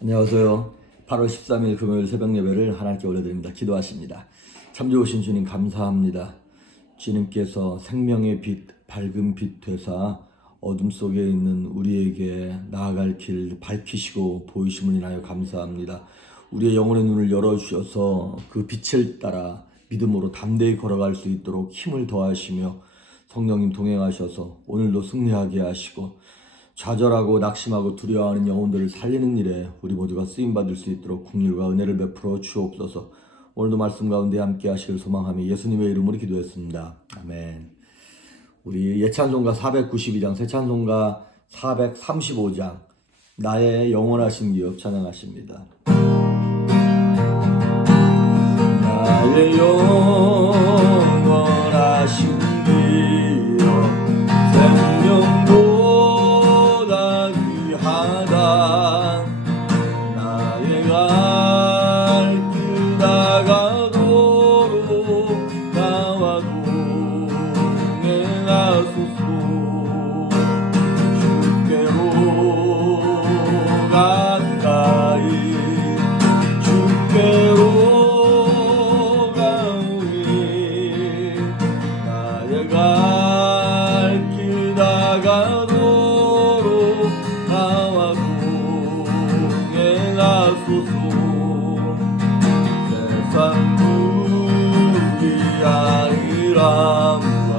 안녕하세요. 8월 13일 금요일 새벽 예배를 하나님께 올려드립니다. 기도하십니다. 참 좋으신 주님 감사합니다. 주님께서 생명의 빛, 밝은 빛 되사 어둠 속에 있는 우리에게 나아갈 길 밝히시고 보이심을 인하여 감사합니다. 우리의 영혼의 눈을 열어주셔서 그 빛을 따라 믿음으로 담대히 걸어갈 수 있도록 힘을 더하시며 성령님 동행하셔서 오늘도 승리하게 하시고 좌절하고 낙심하고 두려워하는 영혼들을 살리는 일에 우리 모두가 쓰임받을 수 있도록 긍휼과 은혜를 베풀어 주옵소서. 오늘도 말씀 가운데 함께 하시길 소망하며 예수님의 이름으로 기도했습니다. 아멘. 우리 예찬송가 492장, 새찬송가 435장 나의 영원하신 기업 찬양하십니다. 나의 영원하신 기업 생명도 나의 갈 길 다가도록 나와 동행하소서. 주께로 가까이 주께로 가오니 나의 갈 길 다가도록 나와 세상 누리 아니란가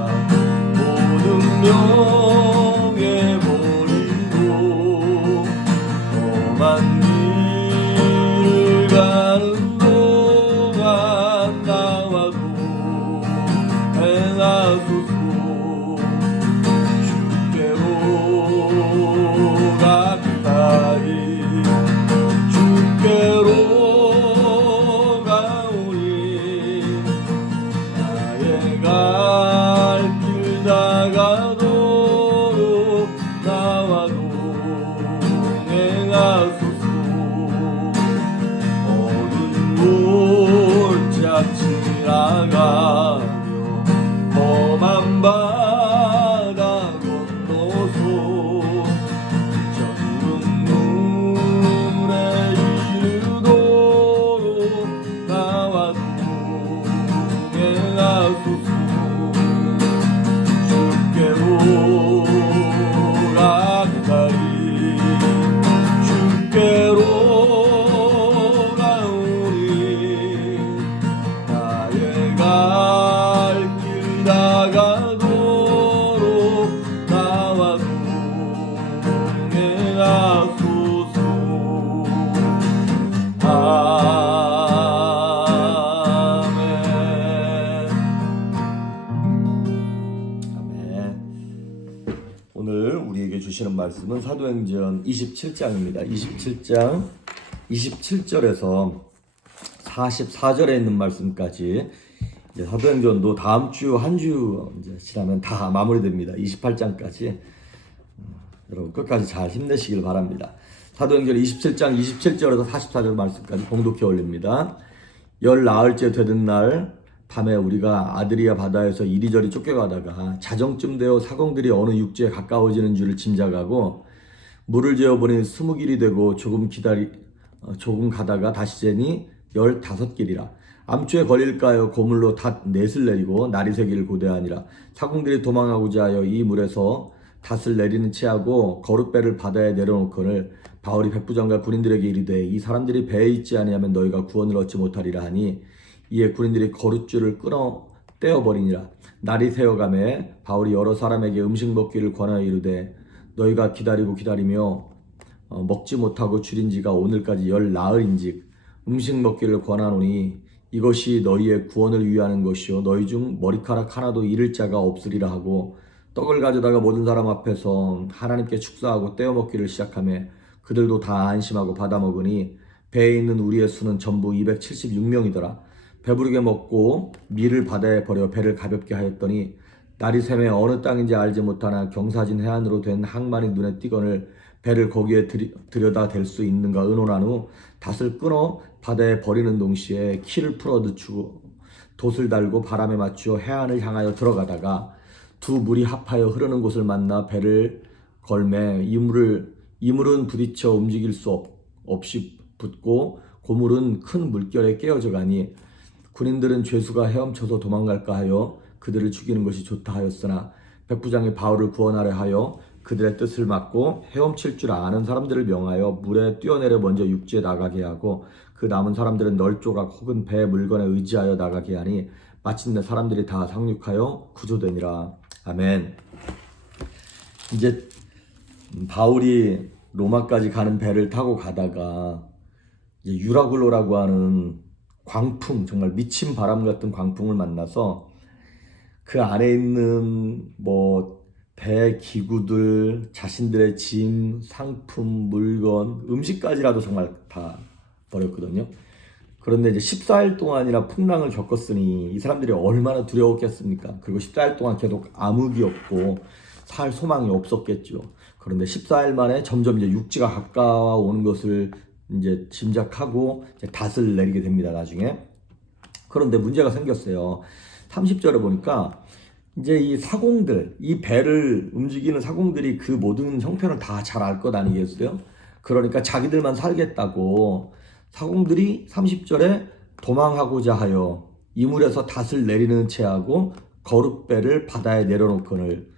모든 명예 버리고 험한 길을 가는 동안 나와 동행하소서. 주께로 가까이 주께로 가오니 나의 갈 길 다가도록 나와 동행하소서. 어두운 골짜 지나가며 험한 바다 건너서 주께로 가까이 주께로 가오니 나의 갈 길 다가도록 나와 동행하소서. 오늘 우리에게 주시는 말씀은 사도행전 27장입니다. 27장 27절에서 44절에 있는 말씀까지 이제 사도행전도 다음 주 한 주 이제 지나면 다 마무리됩니다. 28장까지 여러분 끝까지 잘 힘내시길 바랍니다. 사도행전 27장 27절에서 44절 말씀까지 봉독해 올립니다. 열 나흘째 되던 날 밤에 우리가 아드리아 바다에서 이리저리 쫓겨가다가 자정쯤 되어 사공들이 어느 육지에 가까워지는 줄을 짐작하고 물을 재어보니 20길이 되고 조금 가다가 다시 재니 15길이라. 암초에 걸릴까 하여 고물로 닷 넷을 내리고 날이 새기를 고대하니라. 사공들이 도망하고자 하여 이 물에서 닷을 내리는 채하고 거룻배를 바다에 내려놓거늘 바울이 백부장과 군인들에게 이르되 이 사람들이 배에 있지 아니하면 너희가 구원을 얻지 못하리라 하니 이에 군인들이 거룻줄을 끊어 떼어버리니라. 날이 새어가매 바울이 여러 사람에게 음식 먹기를 권하여 이르되 너희가 기다리며 먹지 못하고 줄인 지가 오늘까지 열 나흘인즉 음식 먹기를 권하노니 이것이 너희의 구원을 위하는 것이요 너희 중 머리카락 하나도 잃을 자가 없으리라 하고 떡을 가져다가 모든 사람 앞에서 하나님께 축사하고 떼어 먹기를 시작하며 그들도 다 안심하고 받아 먹으니 배에 있는 우리의 수는 전부 276명이더라. 배부르게 먹고 밀을 바다에 버려 배를 가볍게 하였더니 날이 새매 어느 땅인지 알지 못하나 경사진 해안으로 된 항만이 눈에 띄거늘 배를 거기에 들여다 댈 수 있는가 의논한 후 닷을 끊어 바다에 버리는 동시에 키를 풀어 늦추고 돛을 달고 바람에 맞추어 해안을 향하여 들어가다가 두 물이 합하여 흐르는 곳을 만나 배를 걸매 이물은 부딪혀 움직일 수 없이 붙고 고물은 큰 물결에 깨어져 가니 군인들은 죄수가 헤엄쳐서 도망갈까 하여 그들을 죽이는 것이 좋다 하였으나 백부장이 바울을 구원하려 하여 그들의 뜻을 막고 헤엄칠 줄 아는 사람들을 명하여 물에 뛰어내려 먼저 육지에 나가게 하고 그 남은 사람들은 널조각 혹은 배 물건에 의지하여 나가게 하니 마침내 사람들이 다 상륙하여 구조되니라. 아멘. 이제 바울이 로마까지 가는 배를 타고 가다가 이제 유라굴로라고 하는 광풍, 정말 미친 바람 같은 광풍을 만나서 그 안에 있는 배 기구들, 자신들의 짐, 상품, 물건, 음식까지라도 정말 다 버렸거든요. 그런데 이제 14일 동안이나 풍랑을 겪었으니 이 사람들이 얼마나 두려웠겠습니까? 그리고 14일 동안 계속 암흑이 없고 살 소망이 없었겠죠. 그런데 14일 만에 점점 이제 육지가 가까워오는 것을 이제 짐작하고 이제 닷을 내리게 됩니다, 나중에. 그런데 문제가 생겼어요. 30절에 보니까 이제 이 사공들, 이 배를 움직이는 사공들이 그 모든 형편을 다 잘 알 것 아니겠어요? 그러니까 자기들만 살겠다고 사공들이 30절에 도망하고자 하여 이물에서 닷을 내리는 채하고 거룻배를 바다에 내려놓거늘.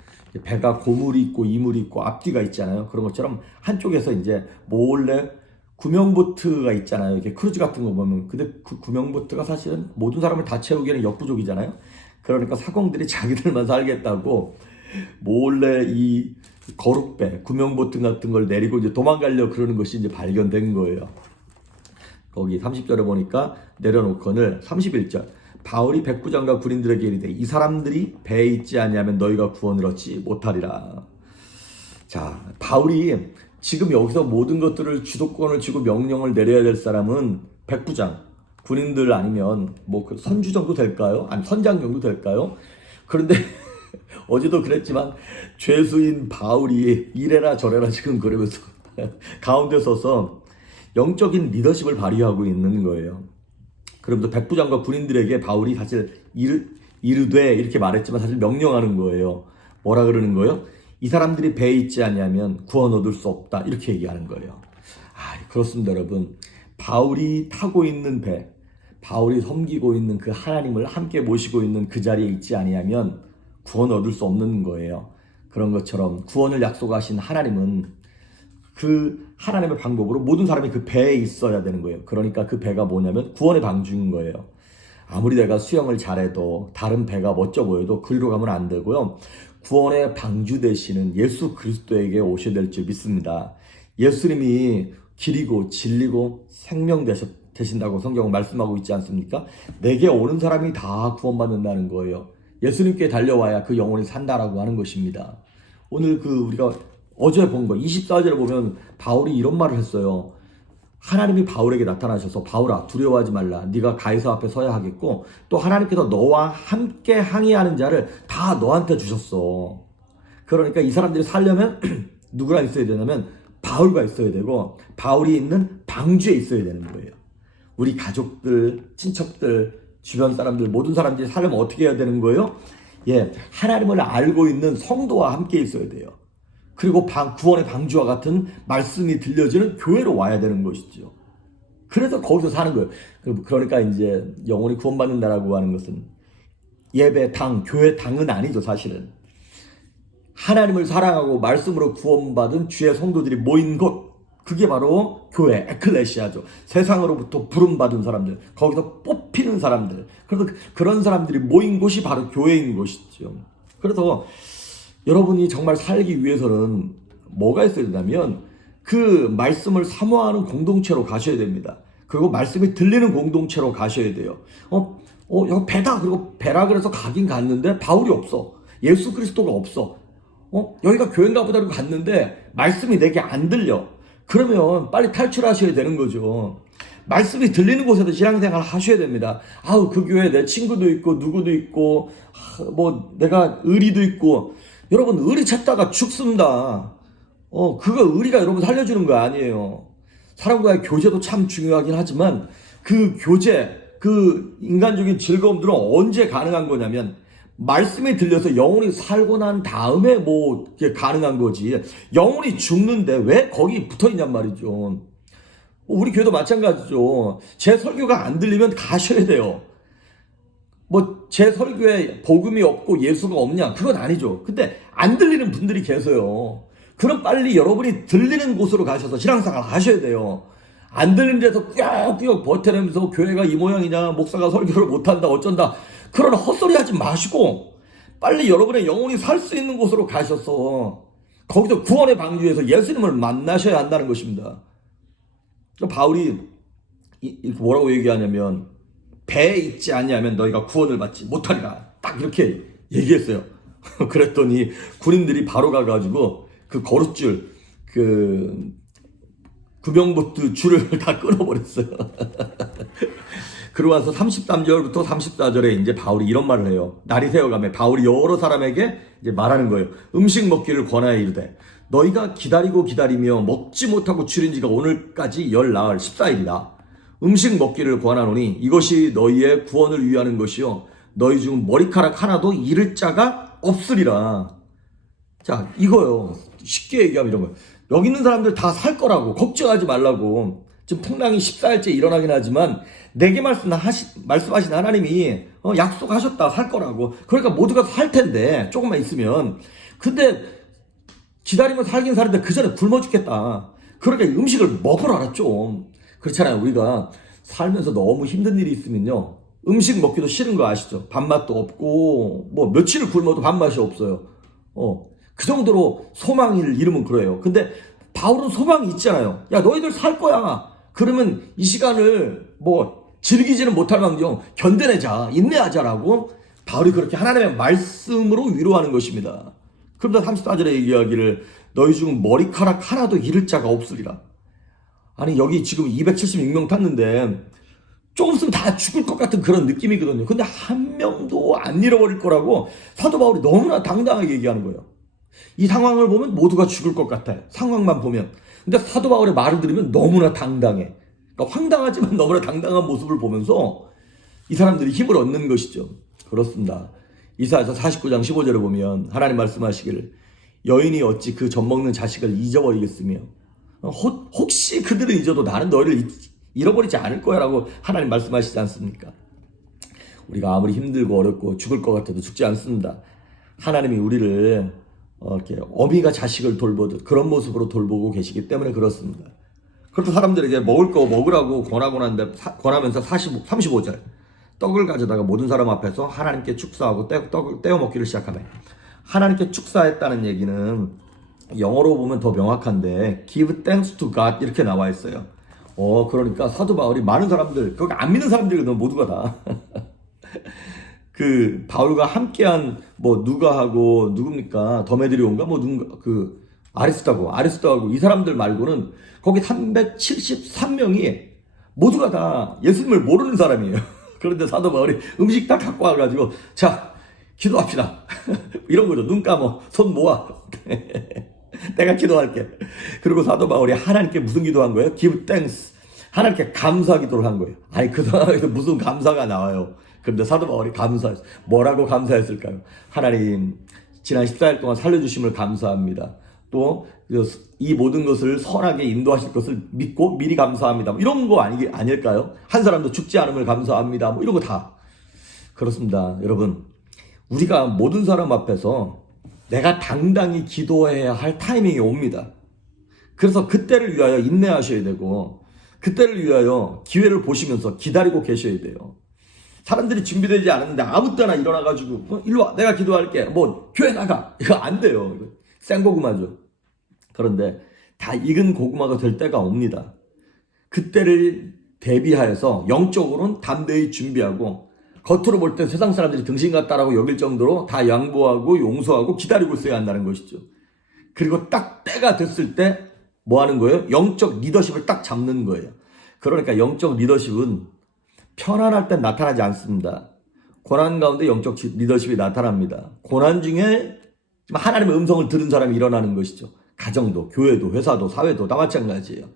배가 고물이 있고 이물이 있고 앞뒤가 있잖아요. 그런 것처럼 한쪽에서 이제 몰래 구명보트가 있잖아요. 이렇게 크루즈 같은 거 보면. 근데 그 구명보트가 사실은 모든 사람을 다 채우기에는 역부족이잖아요. 그러니까 사공들이 자기들만 살겠다고 몰래 이 거룩배, 구명보트 같은 걸 내리고 이제 도망가려고 그러는 것이 이제 발견된 거예요. 거기 30절에 보니까 내려놓거늘. 31절. 바울이 백부장과 군인들에게 이르되 이 사람들이 배에 있지 아니하면 너희가 구원을 얻지 못하리라. 자, 바울이 지금 여기서 모든 것들을 주도권을 쥐고 명령을 내려야 될 사람은 백부장, 군인들 아니면 그 선주 정도 될까요? 아니 선장 정도 될까요? 그런데 어제도 그랬지만 죄수인 바울이 이래라 저래라 지금 그러면서 가운데 서서 영적인 리더십을 발휘하고 있는 거예요. 그러면서 백부장과 군인들에게 바울이 사실 이르되 이렇게 말했지만 사실 명령하는 거예요. 뭐라 그러는 거예요? 이 사람들이 배에 있지 아니하면 구원 얻을 수 없다. 이렇게 얘기하는 거예요. 그렇습니다, 여러분. 바울이 타고 있는 배, 바울이 섬기고 있는 그 하나님을 함께 모시고 있는 그 자리에 있지 아니하면 구원 얻을 수 없는 거예요. 그런 것처럼 구원을 약속하신 하나님은 그 하나님의 방법으로 모든 사람이 그 배에 있어야 되는 거예요. 그러니까 그 배가 뭐냐면 구원의 방주인 거예요. 아무리 내가 수영을 잘해도 다른 배가 멋져 보여도 그리로 가면 안 되고요. 구원의 방주 되시는 예수 그리스도에게 오셔야 될 줄 믿습니다. 예수님이 길이고 진리고 생명 되신다고 성경은 말씀하고 있지 않습니까? 내게 오는 사람이 다 구원받는다는 거예요. 예수님께 달려와야 그 영혼이 산다라고 하는 것입니다. 오늘 우리가 어제 본 거 24절에 보면 바울이 이런 말을 했어요. 하나님이 바울에게 나타나셔서 바울아 두려워하지 말라. 네가 가이사 앞에 서야 하겠고 또 하나님께서 너와 함께 항의하는 자를 다 너한테 주셨어. 그러니까 이 사람들이 살려면 누구랑 있어야 되냐면 바울과 있어야 되고 바울이 있는 방주에 있어야 되는 거예요. 우리 가족들, 친척들, 주변 사람들 모든 사람들이 살려면 어떻게 해야 되는 거예요? 하나님을 알고 있는 성도와 함께 있어야 돼요. 그리고 구원의 방주와 같은 말씀이 들려지는 교회로 와야 되는 것이죠. 그래서 거기서 사는 거예요. 그러니까 이제 영혼이 구원받는다라고 하는 것은 예배 당, 교회 당은 아니죠, 사실은. 하나님을 사랑하고 말씀으로 구원받은 주의 성도들이 모인 곳, 그게 바로 교회, 에클레시아죠. 세상으로부터 부름받은 사람들, 거기서 뽑히는 사람들. 그래서 그런 사람들이 모인 곳이 바로 교회인 것이죠. 그래서 여러분이 정말 살기 위해서는 뭐가 있어야 되냐면 그 말씀을 사모하는 공동체로 가셔야 됩니다. 그리고 말씀이 들리는 공동체로 가셔야 돼요. 여기 배다. 그리고 배라 그래서 가긴 갔는데 바울이 없어. 예수 그리스도가 없어. 여기가 교회인가 보다 그러고 갔는데 말씀이 내게 안 들려. 그러면 빨리 탈출하셔야 되는 거죠. 말씀이 들리는 곳에서 신앙생활 하셔야 됩니다. 그 교회에 내 친구도 있고 누구도 있고 내가 의리도 있고. 여러분 의리 찾다가 죽습니다. 의리가 여러분 살려주는 거 아니에요. 사람과의 교제도 참 중요하긴 하지만 그 교제, 그 인간적인 즐거움들은 언제 가능한 거냐면 말씀이 들려서 영혼이 살고 난 다음에 이게 가능한 거지. 영혼이 죽는데 왜 거기 붙어 있냔 말이죠. 우리 교회도 마찬가지죠. 제 설교가 안 들리면 가셔야 돼요. 뭐 제 설교에 복음이 없고 예수가 없냐? 그건 아니죠. 근데 안 들리는 분들이 계세요. 그럼 빨리 여러분이 들리는 곳으로 가셔서 신앙생활 하셔야 돼요. 안 들리는 데서 꾸역꾸역 버텨내면서 교회가 이 모양이냐, 목사가 설교를 못한다, 어쩐다, 그런 헛소리 하지 마시고 빨리 여러분의 영혼이 살 수 있는 곳으로 가셔서 거기서 구원의 방주에서 예수님을 만나셔야 한다는 것입니다. 바울이 이렇게 뭐라고 얘기하냐면, 배에 있지 않냐면 너희가 구원을 받지 못하리라, 딱 이렇게 얘기했어요. 그랬더니 군인들이 바로 가가지고 그 거룻줄, 그 구명보트 줄을 다 끊어버렸어요. 그러고 와서 33절부터 34절에 이제 바울이 이런 말을 해요. 날이 새어가며 바울이 여러 사람에게 이제 말하는 거예요. 음식 먹기를 권하여 이르되 너희가 기다리며 먹지 못하고 줄인 지가 오늘까지 열 나흘 14일이다. 음식 먹기를 권하노니 이것이 너희의 구원을 위하는 것이요 너희 중 머리카락 하나도 잃을 자가 없으리라. 자, 이거요. 쉽게 얘기하면 이런 거예요. 여기 있는 사람들 다 살 거라고, 걱정하지 말라고. 지금 풍랑이 14일째 일어나긴 하지만 내게 말씀하신 하나님이 약속하셨다, 살 거라고. 그러니까 모두가 살 텐데, 조금만 있으면. 근데 기다리면 살긴 사는데 그 전에 굶어 죽겠다. 그러니까 음식을 먹으라 좀. 그렇잖아요. 우리가 살면서 너무 힘든 일이 있으면요, 음식 먹기도 싫은 거 아시죠? 밥맛도 없고 뭐 며칠을 굶어도 밥맛이 없어요. 그 정도로 소망을 잃으면 그래요. 근데 바울은 소망이 있잖아요. 야, 너희들 살 거야. 그러면 이 시간을 뭐 즐기지는 못할 망정 견뎌내자, 인내하자라고 바울이 그렇게 하나님의 말씀으로 위로하는 것입니다. 그런데 34절에 얘기하기를 너희 중 머리카락 하나도 잃을 자가 없으리라. 아니, 여기 지금 276명 탔는데 조금 있으면 다 죽을 것 같은 그런 느낌이거든요. 근데 한 명도 안 잃어버릴 거라고 사도 바울이 너무나 당당하게 얘기하는 거예요. 이 상황을 보면 모두가 죽을 것 같아요. 상황만 보면. 근데 사도 바울의 말을 들으면 너무나 당당해. 그러니까 황당하지만 너무나 당당한 모습을 보면서 이 사람들이 힘을 얻는 것이죠. 그렇습니다. 이사야서 49장 15절에 보면 하나님 말씀하시기를 여인이 어찌 그 젖먹는 자식을 잊어버리겠으며 혹시 그들은 잊어도 나는 너희를 잃어버리지 않을 거야 라고 하나님 말씀하시지 않습니까? 우리가 아무리 힘들고 어렵고 죽을 것 같아도 죽지 않습니다. 하나님이 우리를 이렇게 어미가 자식을 돌보듯 그런 모습으로 돌보고 계시기 때문에 그렇습니다. 그렇다 사람들에게 먹을 거 먹으라고 권하면서 35절 떡을 가져다가 모든 사람 앞에서 하나님께 축사하고 떡을 떼어 먹기를 시작하며, 하나님께 축사했다는 얘기는 영어로 보면 더 명확한데 give thanks to God 이렇게 나와 있어요. 그러니까 사도 바울이 많은 사람들, 거기 안 믿는 사람들이 모두가 다 그 바울과 함께한 뭐 누가하고 누굽니까? 더메드리온가 뭐 누군가 그 아리스도하고 이 사람들 말고는 거기 373명이 모두가 다 예수님을 모르는 사람이에요. 그런데 사도 바울이 음식 딱 갖고 와가지고 자, 기도합시다. 이런 거죠. 눈 감어, 손 모아. 내가 기도할게. 그리고 사도 바울이 하나님께 무슨 기도한 거예요? Give thanks. 하나님께 감사 기도를 한 거예요. 아니, 그 상황에서 무슨 감사가 나와요. 그런데 사도 바울이 감사했어요. 뭐라고 감사했을까요? 하나님, 지난 14일 동안 살려주심을 감사합니다. 또 이 모든 것을 선하게 인도하실 것을 믿고 미리 감사합니다. 이런 거 아닐까요? 한 사람도 죽지 않음을 감사합니다. 뭐 이런 거 다. 그렇습니다. 여러분, 우리가 모든 사람 앞에서 내가 당당히 기도해야 할 타이밍이 옵니다. 그래서 그때를 위하여 인내하셔야 되고 그때를 위하여 기회를 보시면서 기다리고 계셔야 돼요. 사람들이 준비되지 않았는데 아무 때나 일어나가지고 일로 와, 내가 기도할게, 뭐 교회 나가, 이거 안 돼요. 이거 생고구마죠. 그런데 다 익은 고구마가 될 때가 옵니다. 그때를 대비하여서 영적으로는 담대히 준비하고 겉으로 볼 때 세상 사람들이 등신 같다라고 여길 정도로 다 양보하고 용서하고 기다리고 있어야 한다는 것이죠. 그리고 딱 때가 됐을 때 뭐 하는 거예요? 영적 리더십을 딱 잡는 거예요. 그러니까 영적 리더십은 편안할 땐 나타나지 않습니다. 고난 가운데 영적 리더십이 나타납니다. 고난 중에 하나님의 음성을 들은 사람이 일어나는 것이죠. 가정도, 교회도, 회사도, 사회도 다 마찬가지예요.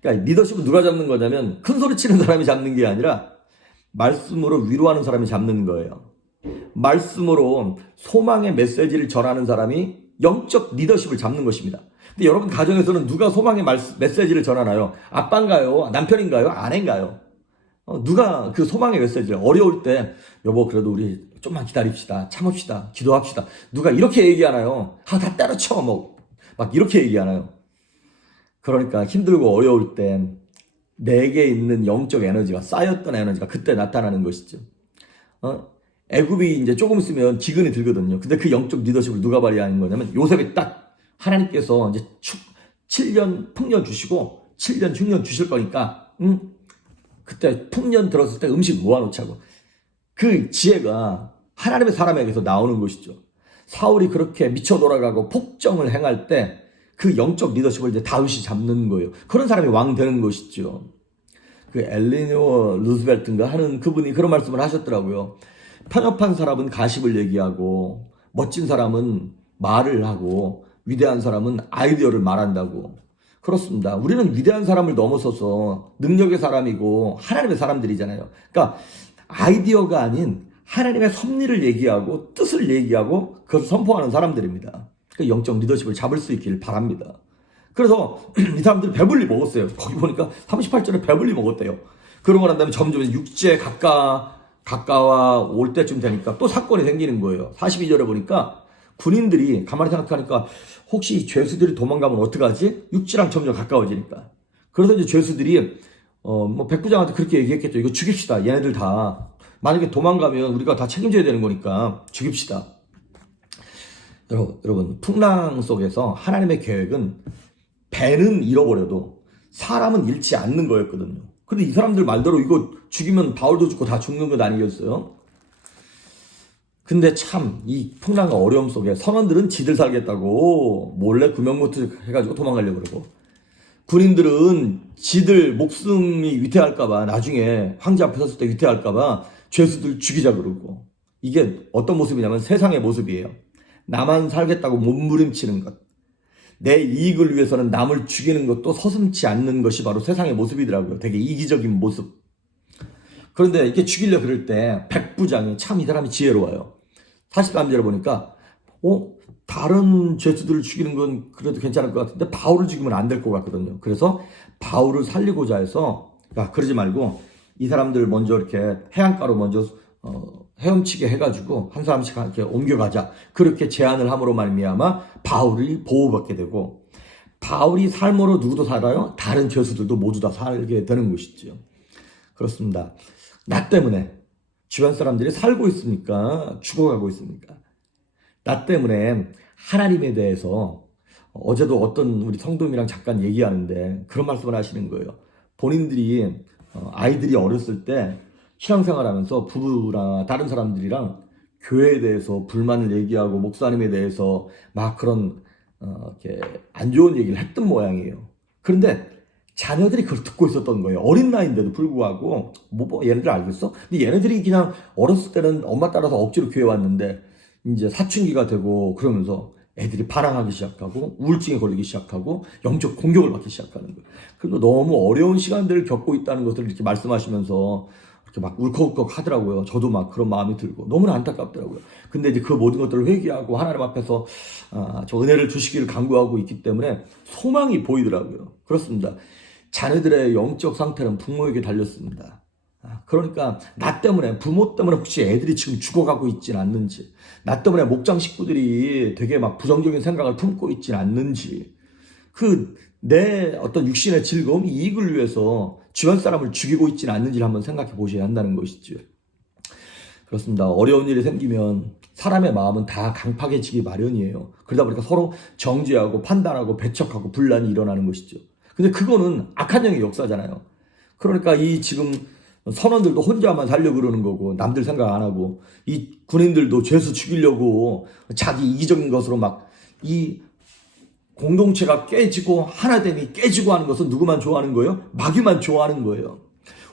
그러니까 리더십은 누가 잡는 거냐면 큰 소리 치는 사람이 잡는 게 아니라 말씀으로 위로하는 사람이 잡는 거예요. 말씀으로 소망의 메시지를 전하는 사람이 영적 리더십을 잡는 것입니다. 근데 여러분 가정에서는 누가 소망의 메시지를 전하나요? 아빠인가요? 남편인가요? 아내인가요? 누가 그 소망의 메시지를 어려울 때 여보 그래도 우리 좀만 기다립시다. 참읍시다. 기도합시다. 누가 이렇게 얘기하나요? 다 때려쳐 막 이렇게 얘기하나요? 그러니까 힘들고 어려울 땐 내게 있는 영적 에너지가 쌓였던 에너지가 그때 나타나는 것이죠. 애굽이 이제 조금 있으면 기근이 들거든요. 근데 그 영적 리더십을 누가 발휘하는 거냐면 요셉이 딱 하나님께서 이제 7년 풍년 주시고 7년 흉년 주실 거니까 그때 풍년 들었을 때 음식 모아놓자고. 그 지혜가 하나님의 사람에게서 나오는 것이죠. 사울이 그렇게 미쳐 돌아가고 폭정을 행할 때 그 영적 리더십을 이제 다윗이 잡는 거예요. 그런 사람이 왕 되는 것이죠. 그 엘리노어 루즈벨트인가 하는 그분이 그런 말씀을 하셨더라고요. 편협한 사람은 가십을 얘기하고 멋진 사람은 말을 하고 위대한 사람은 아이디어를 말한다고. 그렇습니다. 우리는 위대한 사람을 넘어서서 능력의 사람이고 하나님의 사람들이잖아요. 그러니까 아이디어가 아닌 하나님의 섭리를 얘기하고 뜻을 얘기하고 그것을 선포하는 사람들입니다. 그 영적 리더십을 잡을 수 있기를 바랍니다. 그래서 이 사람들이 배불리 먹었어요. 거기 보니까 38절에 배불리 먹었대요. 그러고 난 다음에 점점 육지에 가까워 올 때쯤 되니까 또 사건이 생기는 거예요. 42절에 보니까 군인들이 가만히 생각하니까 혹시 죄수들이 도망가면 어떡하지? 육지랑 점점 가까워지니까. 그래서 이제 죄수들이 백부장한테 그렇게 얘기했겠죠. 이거 죽입시다. 얘네들 다. 만약에 도망가면 우리가 다 책임져야 되는 거니까 죽입시다. 여러분 풍랑 속에서 하나님의 계획은 배는 잃어버려도 사람은 잃지 않는 거였거든요. 근데 이 사람들 말대로 이거 죽이면 바울도 죽고 다 죽는 것 아니겠어요? 근데 참 이 풍랑과 어려움 속에 선원들은 지들 살겠다고 몰래 구명보트 해가지고 도망가려고 그러고, 군인들은 지들 목숨이 위태할까봐, 나중에 황제 앞에 섰을 때 위태할까봐 죄수들 죽이자 그러고. 이게 어떤 모습이냐면 세상의 모습이에요. 나만 살겠다고 몸부림치는 것, 내 이익을 위해서는 남을 죽이는 것도 서슴지 않는 것이 바로 세상의 모습이더라고요. 되게 이기적인 모습. 그런데 이렇게 죽이려 그럴 때 백부장이 참 이 사람이 지혜로워요. 43절에 보니까 다른 죄수들을 죽이는 건 그래도 괜찮을 것 같은데 바울을 죽이면 안 될 것 같거든요. 그래서 바울을 살리고자 해서, 야, 그러지 말고 이 사람들 먼저 이렇게 해안가로 먼저 헤엄치게 해가지고 한 사람씩 이렇게 옮겨가자. 그렇게 제안을 함으로 말미암아 바울이 보호받게 되고, 바울이 삶으로 누구도 살아요? 다른 죄수들도 모두 다 살게 되는 것이죠. 그렇습니다. 나 때문에 주변 사람들이 살고 있습니까? 죽어가고 있습니까? 나 때문에 하나님에 대해서 어제도 어떤 우리 성도님이랑 잠깐 얘기하는데 그런 말씀을 하시는 거예요. 본인들이 아이들이 어렸을 때 신앙생활하면서 부부나 다른 사람들이랑 교회에 대해서 불만을 얘기하고 목사님에 대해서 막 그런 이렇게 안 좋은 얘기를 했던 모양이에요. 그런데 자녀들이 그걸 듣고 있었던 거예요. 어린 나이인데도 불구하고 뭐 얘네들 알겠어? 근데 얘네들이 그냥 어렸을 때는 엄마 따라서 억지로 교회 왔는데 이제 사춘기가 되고 그러면서 애들이 반항하기 시작하고 우울증에 걸리기 시작하고 영적 공격을 받기 시작하는 거예요. 그리고 너무 어려운 시간들을 겪고 있다는 것을 이렇게 말씀하시면서 이렇게 막 울컥울컥 하더라고요. 저도 막 그런 마음이 들고 너무나 안타깝더라고요. 근데 이제 그 모든 것들을 회개하고 하나님 앞에서 저 은혜를 주시기를 간구하고 있기 때문에 소망이 보이더라고요. 그렇습니다. 자녀들의 영적 상태는 부모에게 달렸습니다. 그러니까 나 때문에, 부모 때문에 혹시 애들이 지금 죽어가고 있진 않는지, 나 때문에 목장 식구들이 되게 막 부정적인 생각을 품고 있진 않는지, 내 어떤 육신의 즐거움, 이익을 위해서 주변 사람을 죽이고 있진 않는지를 한번 생각해 보셔야 한다는 것이죠. 그렇습니다. 어려운 일이 생기면 사람의 마음은 다 강팍해지기 마련이에요. 그러다 보니까 서로 정죄하고 판단하고 배척하고 분란이 일어나는 것이죠. 근데 그거는 악한 영의 역사잖아요. 그러니까 이 지금 선원들도 혼자만 살려고 그러는 거고, 남들 생각 안 하고, 이 군인들도 죄수 죽이려고 자기 이기적인 것으로 막 이 공동체가 깨지고 하나됨이 깨지고 하는 것은 누구만 좋아하는 거예요? 마귀만 좋아하는 거예요.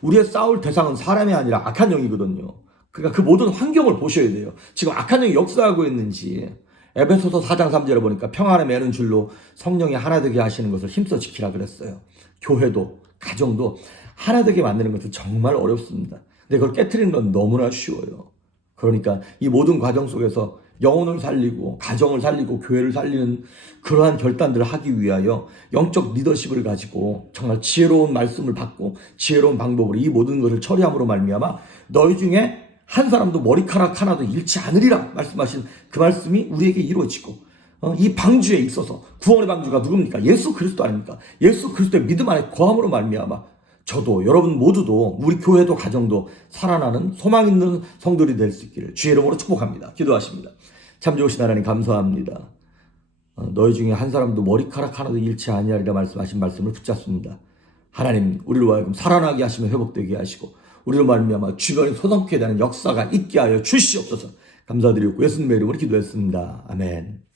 우리의 싸울 대상은 사람이 아니라 악한 영이거든요. 그러니까 그 모든 환경을 보셔야 돼요. 지금 악한 영이 역사하고 있는지. 에베소서 4장 3절에 보니까 평안에 매는 줄로 성령이 하나 되게 하시는 것을 힘써 지키라 그랬어요. 교회도 가정도 하나 되게 만드는 것은 정말 어렵습니다. 근데 그걸 깨트리는 건 너무나 쉬워요. 그러니까 이 모든 과정 속에서 영혼을 살리고 가정을 살리고 교회를 살리는 그러한 결단들을 하기 위하여 영적 리더십을 가지고 정말 지혜로운 말씀을 받고 지혜로운 방법으로 이 모든 것을 처리함으로 말미암아 너희 중에 한 사람도 머리카락 하나도 잃지 않으리라 말씀하신 그 말씀이 우리에게 이루어지고 이 방주에 있어서 구원의 방주가 누굽니까? 예수 그리스도 아닙니까? 예수 그리스도의 믿음 안에 거함으로 말미암아 저도 여러분 모두도 우리 교회도 가정도 살아나는 소망 있는 성도들이 될 수 있기를 주의 이름으로 축복합니다. 기도하십니다. 참 좋으신 하나님 감사합니다. 너희 중에 한 사람도 머리카락 하나도 잃지 아니하리라 말씀하신 말씀을 붙잡습니다. 하나님 우리로 하여금 살아나게 하시며 회복되게 하시고 우리로 말미암아 주변에 소동케 되는 역사가 있게 하여 주시옵소서. 감사드리고 예수님의 이름으로 기도했습니다. 아멘.